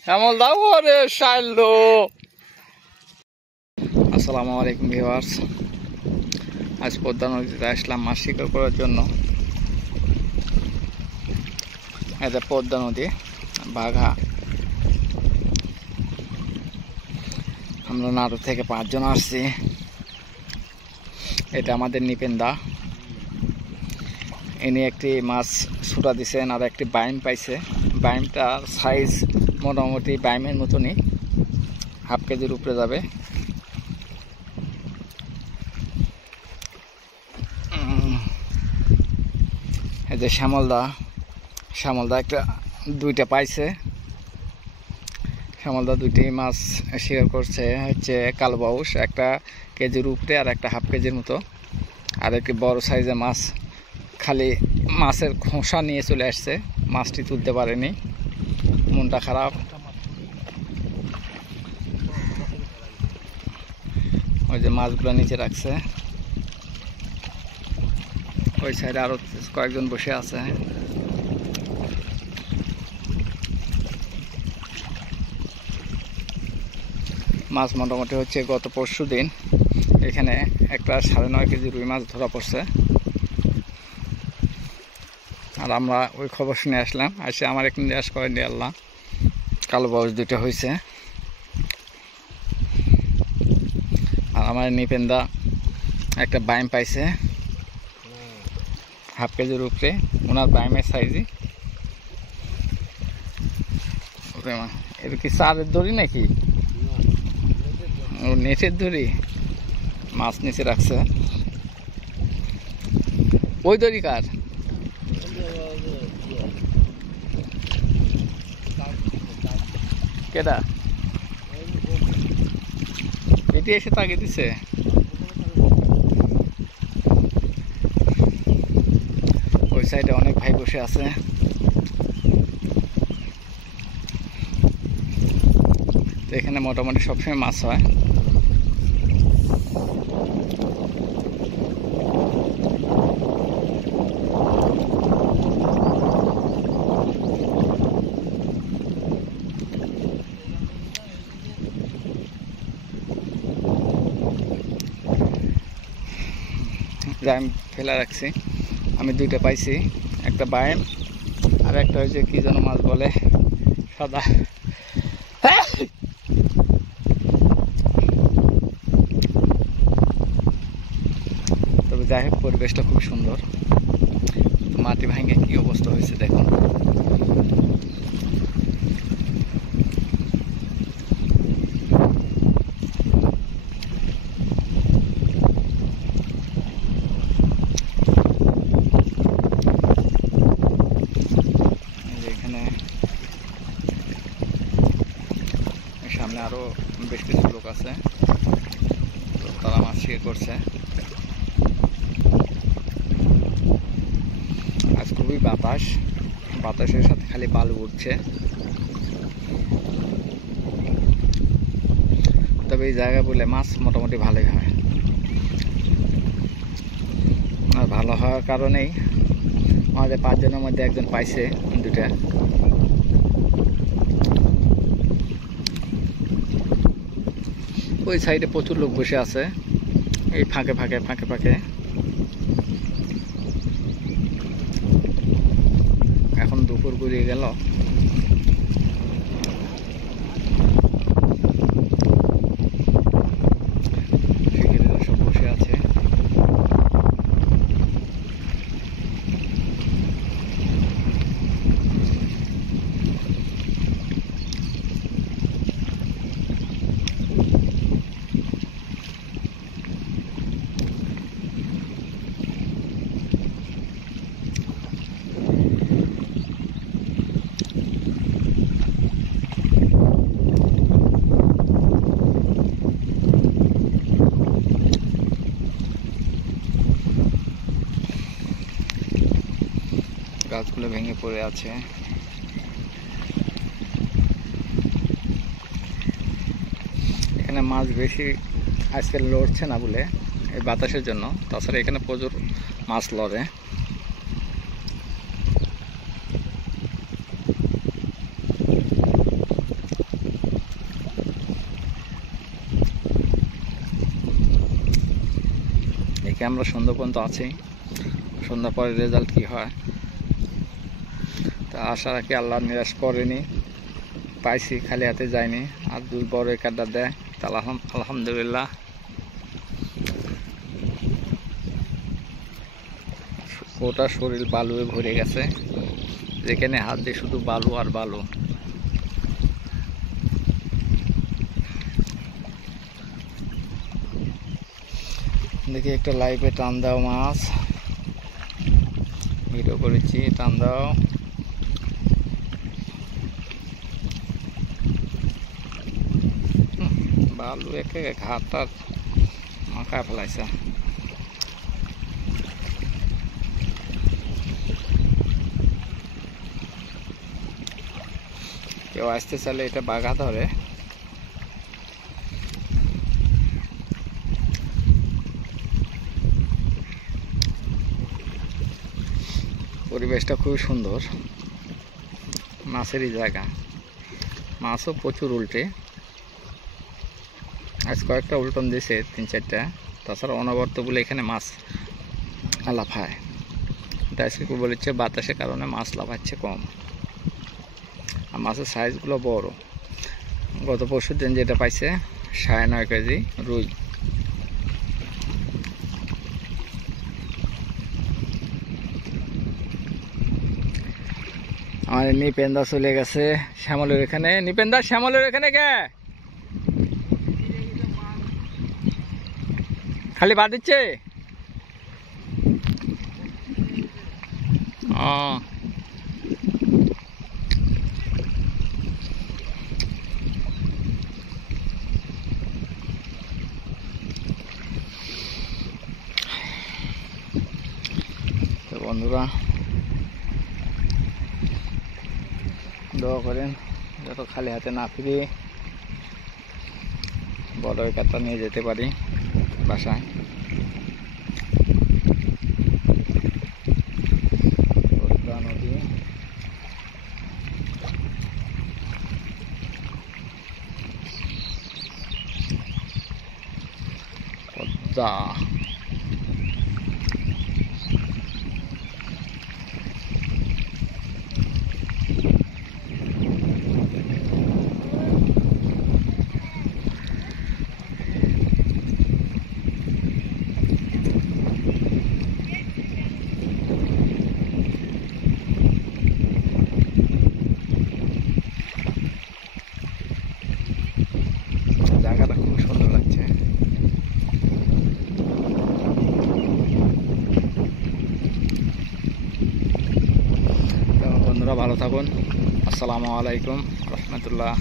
শ্যামল দাও ওরে শাইলো। আসসালামু আলাইকুম ভিউয়ার্স, আজ পদ্মা নদীতে আসলাম মাছ শিকার করার জন্য। এটা পদ্মা নদী, বাঘা। আমরা নাটক থেকে 5 জন আসছি। এটা আমাদের নিপেন্দা। ইনি একটি মাছ ছুটা দিছেন আর একটি বাইম পাইছে। বাইমটার সাইজ মোটামুটি বাইমের মতনই, হাফ কেজির উপরে যাবে। এই যে শ্যামলদা একটা 2টা পাইছে। শ্যামলদা 2টি মাছ শিকার করছে, হচ্ছে কালবাউস, একটা কেজির উপরে আর একটা হাফ কেজির মতো। আর একটি বড় সাইজের মাছ খালি মাছের খোসা নিয়ে চলে আসছে, মাছটি তুলতে পারেনি, মনটা খারাপ। ওই যে মাছগুলো নিচে রাখছে, ওই সাইডে আরো কয়েকজন বসে আছে। মাছ মোটামুটি হচ্ছে গত পরশু দিন এখানে একটা 9.5 কেজি রুই মাছ ধরা পড়ছে। আর আমরা ওই খবর শুনে আসলাম, আসে আমার একটু নিরাশ করে দিয়ে আল্লাহ, কালো বাউস 2টা হয়েছে। আর আমার নিপেন্দা একটা বাইম পাইছে, হাফ কেজির উপরে। ওনার বাইমের সাইজই। এটা কি চারের দড়ি নাকি? ও নেটের দড়ি, মাছ নিচে রাখছে। ওই দড়ি কার? কেডা? এটি এসে তাকে দিছে। ওই সাইডে অনেক ভাই বসে আছে। তো এখানে মোটামুটি সবসময় মাছ হয়। আমি ফেলা রাখছি, আমি 2টা পাইছি, একটা বাইম আর একটা হয়েছে কি যেন মাছ বলে, সাদা। তবে যাই হোক, পরিবেশটা খুব সুন্দর। মাটি ভাঙে কি অবস্থা হয়েছে দেখুন। সামনে আরো বেশ কিছু লোক আছে, তারা মাছ শিকার করছে। আজ খুবই বাতাসের সাথে খালি বালু উঠছে। তবে এই জায়গা বলে মাছ মোটামুটি ভালোই হয়। আর ভালো হওয়ার কারণেই আমাদের 5 জনের মধ্যে একজন পাইছে 2টা। ওই সাইডে প্রচুর লোক বসে আছে, এই ফাঁকে ফাঁকে। এখন দুপুর গড়িয়ে গেল। সব বসে আছে। গাছগুলো ভেঙে পড়ে আছে। এখানে মাছ বেশি আজকে লড়ছে না বলে, এই বাতাসের জন্য। তাছাড়া এখানে প্রচুর মাছ লড়ে। আজকে আমরা সন্ধ্যা পর্যন্ত আছি, সন্ধ্যা পরে রেজাল্ট কি হয় তা আশা রাখি। আল্লাহ নিরাশ করেনি, পাইছি, খালি হাতে যায়নি। আর যদি বড় কার্ডটা দেয় তাহলে আলহামদুলিল্লাহ। গোটা শরীর বালুয়ে ভরে গেছে, যেখানে হাত দিয়ে শুধু বালু আর বালু। দেখি একটা লাইভে টান দাও মাছ, ভিডিও করেছি, টান দাও। বালু একে ঘাটটা মাখায় ফেলাইছে। কেউ আসতে চাইলে এটা বাঘা ধরে। পরিবেশটা খুবই সুন্দর, মাছেরই জায়গা, মাছও প্রচুর উল্টে। আজ কয়েকটা উল্টন দিয়েছে, 3-4টা। তাছাড়া অনবরত বলে এখানে মাছ লাফায়। আজকে বলেছে বাতাসের কারণে মাছ লাফাচ্ছে কম, আর মাছের সাইজগুলো বড়। গত পরশু দিন যেটা পাইছে 9.5 কেজি রুই। আমার নিপেন্দা চলে গেছে শ্যামলের এখানে। নিপেন্দা, শ্যামলের এখানে কে খালি বাদ দিচ্ছে? তো বন্ধুরা, দোয়া করেন যত খালি হাতে না ফিরে বড় কাঠটা নিয়ে যেতে পারি বাসায়। নদী, পদ্মা, জায়গাটা খুব সুন্দর লাগছে। বন্ধুরা ভালো থাকুন। আসসালামু আলাইকুম রহমতুল্লাহ।